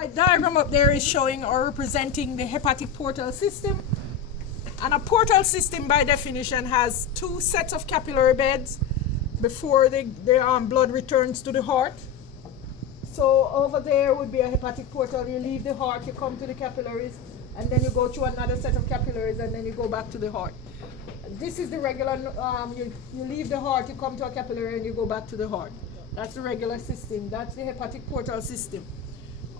My diagram up there is showing or representing the hepatic portal system. And a portal system, by definition, has two sets of capillary beds before the blood returns to the heart. So over there would be a hepatic portal. You leave the heart, you come to the capillaries, and then you go through another set of capillaries, and then you go back to the heart. This is the regular, you leave the heart, you come to a capillary, and you go back to the heart. That's the regular system. That's the hepatic portal system,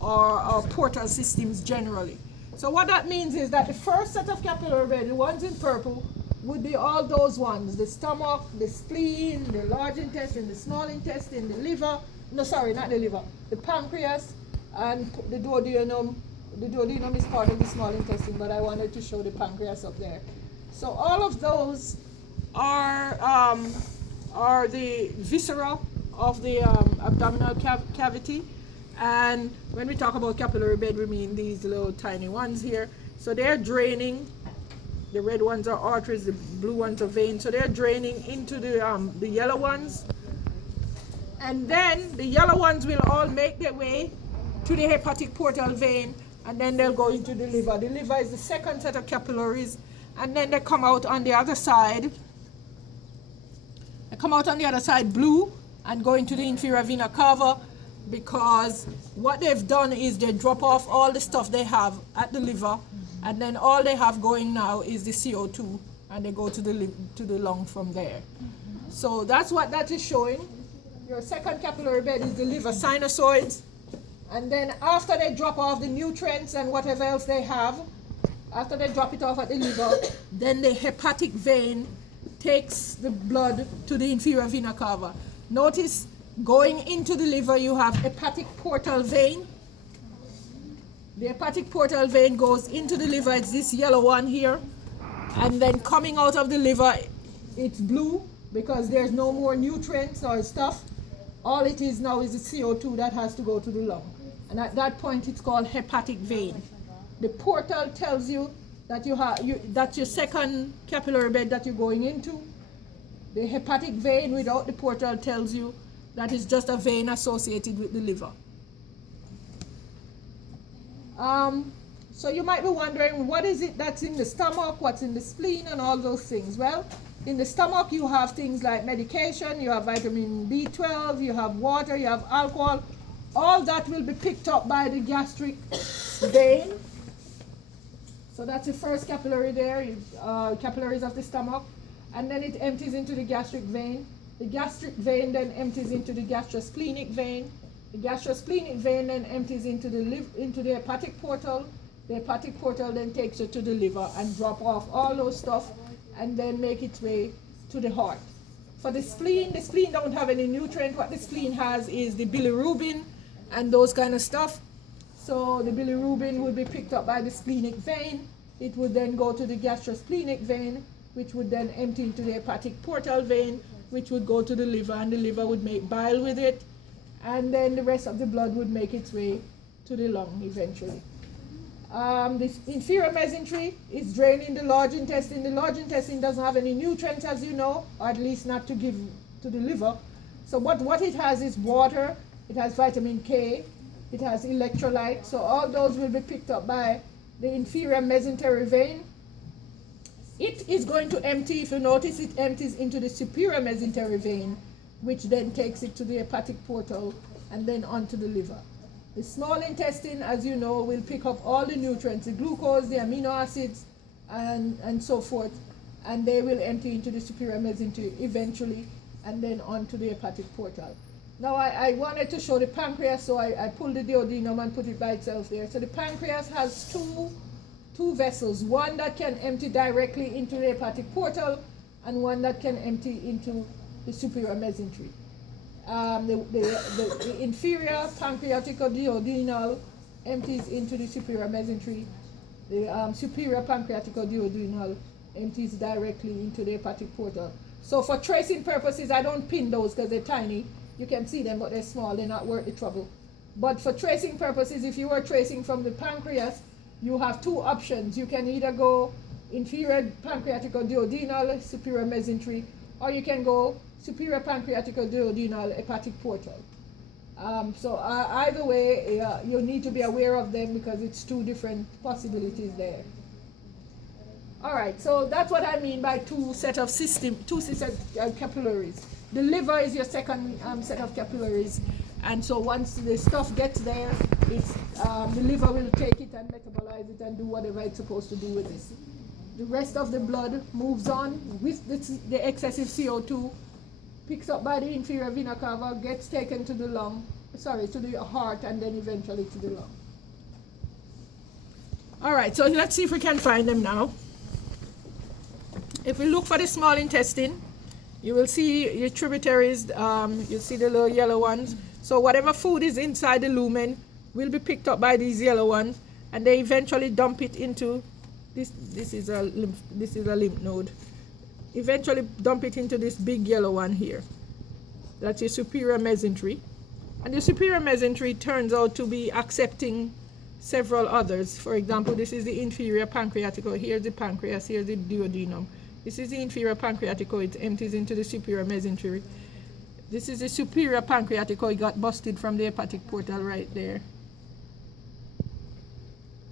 or portal systems generally. So what that means is that the first set of capillary beds, the ones in purple, would be all those ones: the stomach, the spleen, the large intestine, the small intestine, the liver, no sorry, not the liver, the pancreas, and the duodenum. The duodenum is part of the small intestine, but I wanted to show the pancreas up there. So all of those are the viscera of the abdominal cavity. And when we talk about capillary bed, we mean these little tiny ones here. So they're draining. The red ones are arteries, the blue ones are veins. So they're draining into the yellow ones. And then the yellow ones will all make their way to the hepatic portal vein, and then they'll go into the liver. The liver is the second set of capillaries, and then they come out on the other side. They come out on the other side blue and go into the inferior vena cava, because what they've done is they drop off all the stuff they have at the liver, and then all they have going now is the CO2, and they go to the lung from there. So that's what that is showing. Your second capillary bed is the liver sinusoids, and then after they drop off the nutrients and whatever else they have, after they drop it off at the liver, then the hepatic vein takes the blood to the inferior vena cava. Notice, going into the liver, you have hepatic portal vein. The hepatic portal vein goes into the liver, it's this yellow one here. And then coming out of the liver, it's blue, because there's no more nutrients or stuff. All it is now is the CO2 that has to go to the lung. And at that point, it's called hepatic vein. The portal tells you that that's your second capillary bed that you're going into. The hepatic vein without the portal tells you that is just a vein associated with the liver. So you might be wondering, what is it that's in the stomach, what's in the spleen, and all those things? Well, in the stomach you have things like medication, you have vitamin B12, you have water, you have alcohol. All that will be picked up by the gastric vein. So that's the first capillary there, capillaries of the stomach. And then it empties into the gastric vein. The gastric vein then empties into the gastrosplenic vein. The gastrosplenic vein then empties into the hepatic portal. The hepatic portal then takes you to the liver and drop off all those stuff and then make its way to the heart. For the spleen don't have any nutrient. What the spleen has is the bilirubin and those kind of stuff. So the bilirubin will be picked up by the splenic vein. It would then go to the gastrosplenic vein, which would then empty into the hepatic portal vein, which would go to the liver, and the liver would make bile with it, and then the rest of the blood would make its way to the lung eventually. This inferior mesentery is draining the large intestine. The large intestine doesn't have any nutrients, as you know, or at least not to give to the liver. So what it has is water, it has vitamin K, it has electrolyte. So all those will be picked up by the inferior mesentery vein. It is going to empty, if you notice, it empties into the superior mesentery vein, which then takes it to the hepatic portal and then onto the liver. The small intestine, as you know, will pick up all the nutrients, the glucose, the amino acids, and so forth, and they will empty into the superior mesentery eventually, and then onto the hepatic portal. Now I wanted to show the pancreas, so I pulled the duodenum and put it by itself there. So the pancreas has two vessels, one that can empty directly into the hepatic portal and one that can empty into the superior mesentery. The inferior pancreatico-duodenal empties into the superior mesentery. The superior pancreatico-duodenal empties directly into the hepatic portal. So for tracing purposes, I don't pin those because they're tiny. You can see them, but they're small. They're not worth the trouble. But for tracing purposes, if you are tracing from the pancreas, you have two options. You can either go inferior pancreatico-duodenal, superior mesentery, or you can go superior pancreatico-duodenal, hepatic portal. So either way, you need to be aware of them because it's two different possibilities there. All right, so that's what I mean by two set of capillaries. The liver is your second set of capillaries, and so once the stuff gets there, it's the liver will take it and metabolize it and do whatever it's supposed to do with this. The rest of the blood moves on with the excessive CO2, picks up by the inferior vena cava, gets taken to the to the heart, and then eventually to the lung. All right, so let's see if we can find them now. If we look for the small intestine, you will see your tributaries, you'll see the little yellow ones. So whatever food is inside the lumen will be picked up by these yellow ones, and they eventually dump it into this is a lymph node. Eventually dump it into this big yellow one here. That's your superior mesentery. And the superior mesentery turns out to be accepting several others. For example, this is the inferior pancreaticoid. Here's the pancreas, here's the duodenum. This is the inferior pancreaticoid, it empties into the superior mesentery. This is the superior pancreaticoid, got busted from the hepatic portal right there.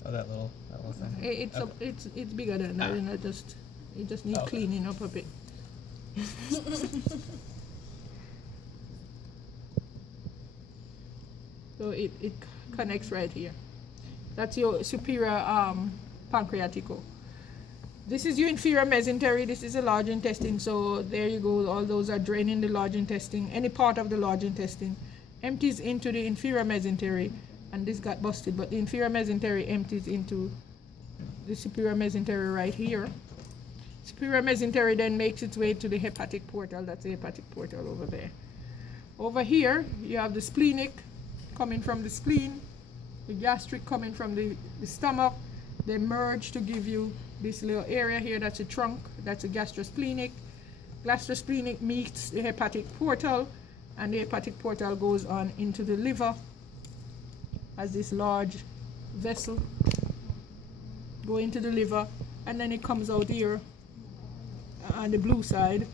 Oh, that little thing. It's bigger than that, and it just needs cleaning up a bit. So it connects right here. That's your superior pancreatico. This is your inferior mesentery. This is the large intestine. So there you go. All those are draining the large intestine. Any part of the large intestine empties into the inferior mesentery, and this got busted. But the inferior mesentery empties into the superior mesentery right here. Superior mesentery then makes its way to the hepatic portal. That's the hepatic portal over there. Over here, you have the splenic coming from the spleen, the gastric coming from the stomach. They merge to give you this little area here. That's a trunk. That's a gastrosplenic. Gastrosplenic meets the hepatic portal, and the hepatic portal goes on into the liver as this large vessel. Go into the liver, and then it comes out here on the blue side